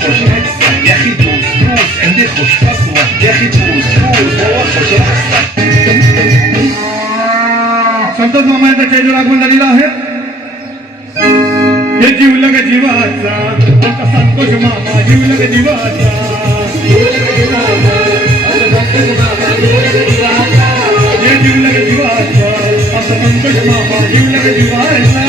خوش هكسة يا اخي دوس دوس عندي خوش قسوة يا اخي دوس دوس هو خوش هكسة. संतोष मामा यांचा चैत्र आगमन झालेला आहे. हे जीवलग जीवाचा आता संतोष मामा जीवलग जीवाचा हे जीवलग जीवाचा आता संतोष मामा जीवलग जीवाचा.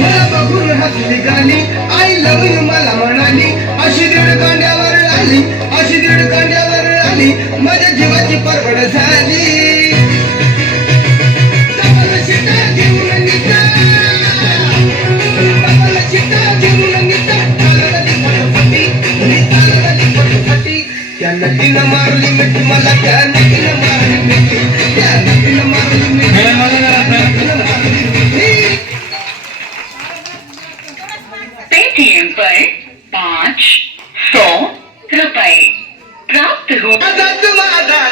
मला बघून हसली गाणी आई लव यू मला म्हणाली अशी दीड कांड्यावर आली अशी दीड कांड्यावर आली माझ्या जीवाची परवड झाली. त्या नदीनं मारली मिठी मला त्या नदीनं मारली मिठी त्या नदीनं मारली मिठी. पेटीएम पर 500 रुपए प्राप्त हो. माझा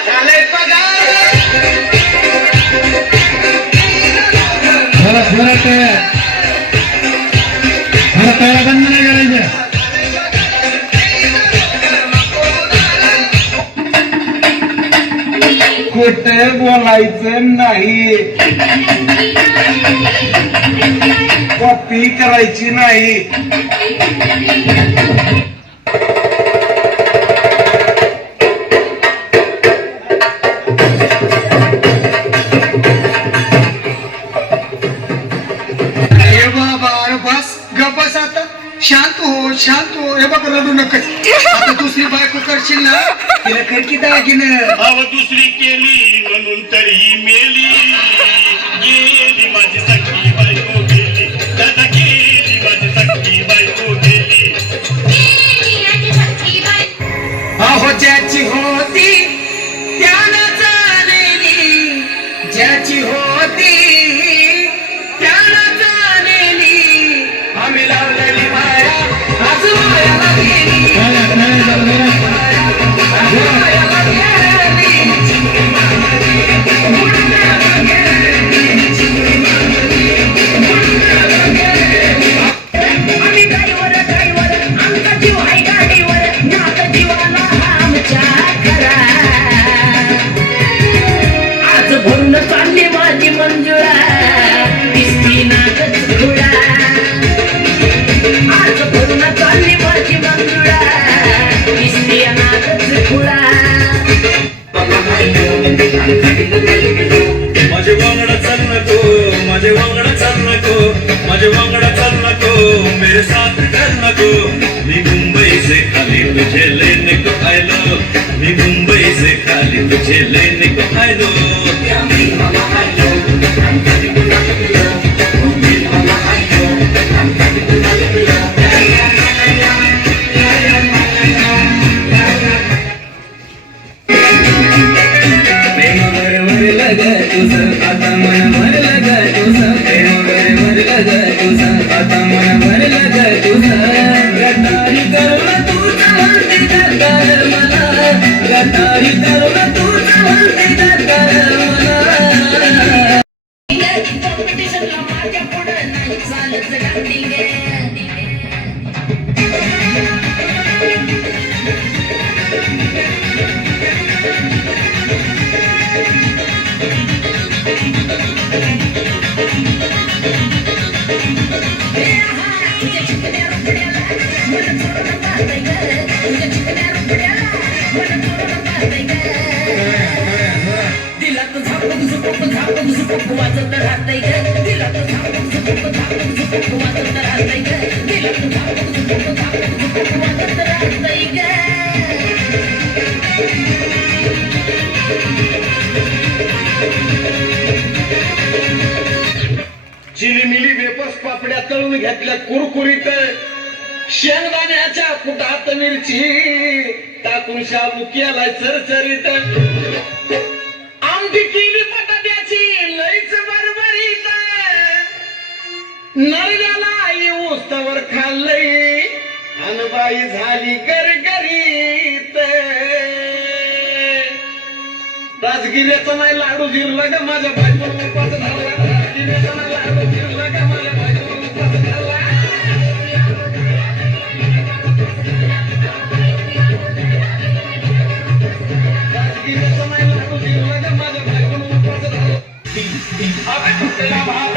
झालंय पगार. बंद नाही करायचं. खोटे बोलायचं नाही कॉपी करायची नाही. अरे बाबा अरे बस गप्पस आता शांत हो हे बघ रडू नकच. आता दुसरी बायको करशील ना तिला खरकी दागिनं अव दुसरी केली म्हणून तरी मेली गेली माझी सखी बायको गेली दादा गेली माझी सखी बायको गेली. अहो ज्याची होती त्यानं चालेली ज्याची होती त्यानं चालेली आम्ही लावलेली माया आज मायाला गेली मायाला गेली. आम्ही गाडीवर आमचा जीव आहे गाडीवर नात जीवाला आमच्या करा. आज भरून चालली माझी मंजुळा दिसती नागच घोडा. आज भरून चालली माझी मंजुळा दिसती नागच घोडा. माझे वांगडा चाल नको माझे वांगडा चाल नको माझे वांगडा चाल नको मेरे साथ चल नको. मी मुंबई से खाली तुझे लेने को आयलो मी मुंबई से खाली तुझे लेने को आयलो. आता मन भरलं ग तुझं प्रेम भरलं ग तुझं आता मन भरलं ग तुझं. गटारी करून तुझं म्हणते दरकार मला गटारी करून तुझं म्हणते दरकार मला. कॉम्पिटिशनला माझ्या पुढं नाही चालत डान्सिंग. दिला तर झापक झुपक वाजत राहतय ग दिला तर झापक झुपक वाजत राहतय ग दिला तर झापक झुपक वाजत राहतय ग. चिलीमिली वेपर्स पापड्या तळून घेतल्या कुरकुरीत शेंगदाण्याच्या कुटात मिरची टाकून शाबू केलाय चरचरीत. आमटी केली बटाट्याची लईच बरबरीत नरड्याला आई उस्तवर खाल्लंय अनबाई झाली गरगरीत. राजगिऱ्याचा नाही लाडू जिरला ग माझ्या बायकोला उपास झाला. राजगिऱ्याचा नाही लाडू जिरला ग माझ्या बायकोला उपास झाला. अब तुला भाग